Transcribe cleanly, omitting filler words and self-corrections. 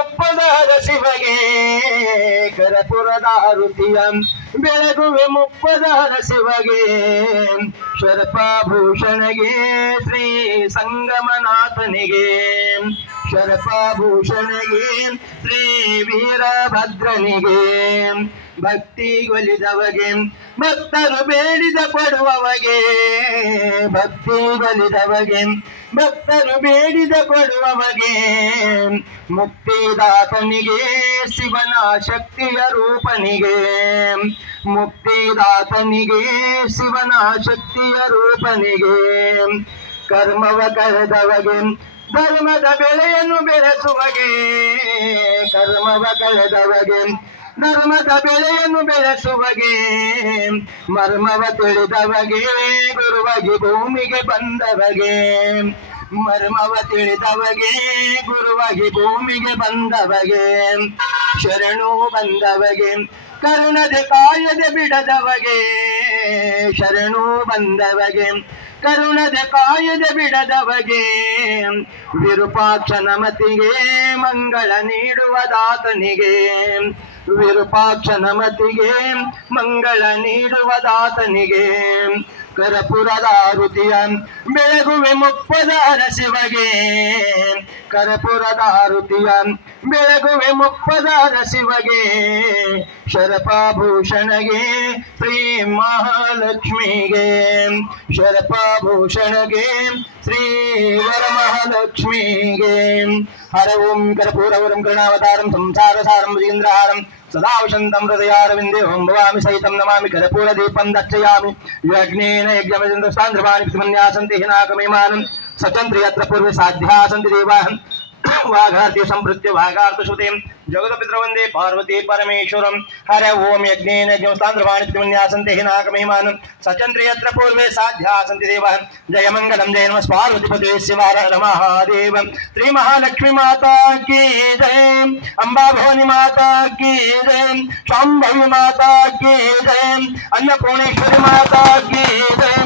ಮುಪ್ಪದಾರ ಶಿವಗೆ ಕರಪುರದ ಆರುತಿಯ ಬೆಳಗುವೆ ಮುಪ್ಪದಾರ ಶಿವಗೆ ಶರಪಾಭೂಷಣಗೆ ಶ್ರೀ ಸಂಗಮನಾಥನಿಗೆ ಶರಪಾಭೂಷಣಗೆ ಶ್ರೀ ವೀರಭದ್ರನಿಗೆ ಭಕ್ತಿ ಒಲಿದವಗೆ ಭಕ್ತರು ಬೇಡಿದ ಕೊಡುವವಗೆ ಭಕ್ತಿ ಒಲಿದವಗೆ ಭಕ್ತರು ಬೇಡಿದ ಕೊಡುವವಗೆ ಮುಕ್ತಿದಾತನಿಗೆ ಶಿವನ ಶಕ್ತಿಯ ರೂಪನಿಗೆ ಮುಕ್ತಿದಾತನಿಗೆ ಶಿವನ ಶಕ್ತಿಯ ರೂಪನಿಗೆ ಕರ್ಮವ ಕಳೆದವಗೆ ಧರ್ಮದ ಬೆಳೆಯನ್ನು ಬೆಳೆಸುವಗೆ ಕರ್ಮವ ಕಳೆದವಗೆ ಧರ್ಮದ ಬೆಳೆಯನ್ನು ಬೆಳೆಸುವಗೆ ಮರ್ಮವ ತಿಳಿದವಗೆ ಗುರುವಾಗಿ ಭೂಮಿಗೆ ಬಂದವಗೆ ಮರ್ಮವ ತಿಳಿದವಗೆ ಗುರುವಾಗಿ ಭೂಮಿಗೆ ಬಂದವಗೆ ಶರಣು ಬಂದವಗೆ ಕರುಣದೆ ಕಾಯದೆ ಬಿಡದವಗೆ ಶರಣು ಬಂದವಗೆ ಕರುಣದೆ ಕಾಯದೆ ಬಿಡದವಗೆ ವಿರೂಪಾಕ್ಷನ ಮತಿಗೆ ಮಂಗಳ ನೀಡುವ ದಾತನಿಗೆ ವಿರೂಪಾಕ್ಷನ ಮತಿಗೆ ಮಂಗಳ ನೀಡುವ ದಾತನಿಗೆ ಕರಪುರದ ಆರುತಿಯ ಬೆಳಗುವೆ ಮುಪ್ಪದಾರ ಶಿವಗೆ ಕರಪುರದ ಆರುತಿಯ ಬೆಳಗುವೆ ಮುಪ್ಪದಾರ ಶಿವಗೆ ಶರಪಾಭೂಷಣಗೆ ಶ್ರೀ ಮಹಾಲಕ್ಷ್ಮಿಗೆ ಶರಪಾಭೂಷಣಗೆ ಶ್ರೀ ವರಮಹಾಲಕ್ಷ್ಮಿಗೆ ಹರ ಓಂ ಕರ್ಪೂರವರಂ ಕರುಣಾವತಾರಂ ಸಂಸಾರಸಾರಂ ಭುಜೇಂದ್ರಹಾರಂ ಸದಾ ವಸಂತಂ ಹೃದಯಾರವಿಂದೇ ಓಂ ಭವಾಮಿ ಸಹಿತಂ ನಮಾಮಿ ಕರ್ಪೂರದೀಪಂ ದರ್ಶಯಾಮಿ ಯಜ್ಞೇನ ಯಜ್ಞಮಜೇಂದ್ರಸ್ಥಾಂಧ್ರವಾಣಿ ಮನ್ಯಾಸಂತಿ ಹಿನಾಕಮೇಮಾನಂ ಸಚಂತ್ರಿ ಯತ್ರ ಪೂರ್ವೆ ಸಾಧ್ಯಾ ಸಂತಿ ದೇವಾಃ वाघार्ति संपृत्य वाघार्थ श्रुते जगदपित्र वंदे पार्वती परमेश्वरम हर ओम यज्ञेन ज्ञोस्तांध्रवाणित्युन्यासन्ते हिनाकमेमान् सचन्द्र यत्र पूर्वे साध्या सन्ति देवः जय मंगलम जय नमः पार्वतीपते शिव हर हर महादेव श्री महालक्ष्मी माता की जय अंबा भवानी माता की जय शांभवी माता की जय अन्नपूर्णेश्वरी माता की जय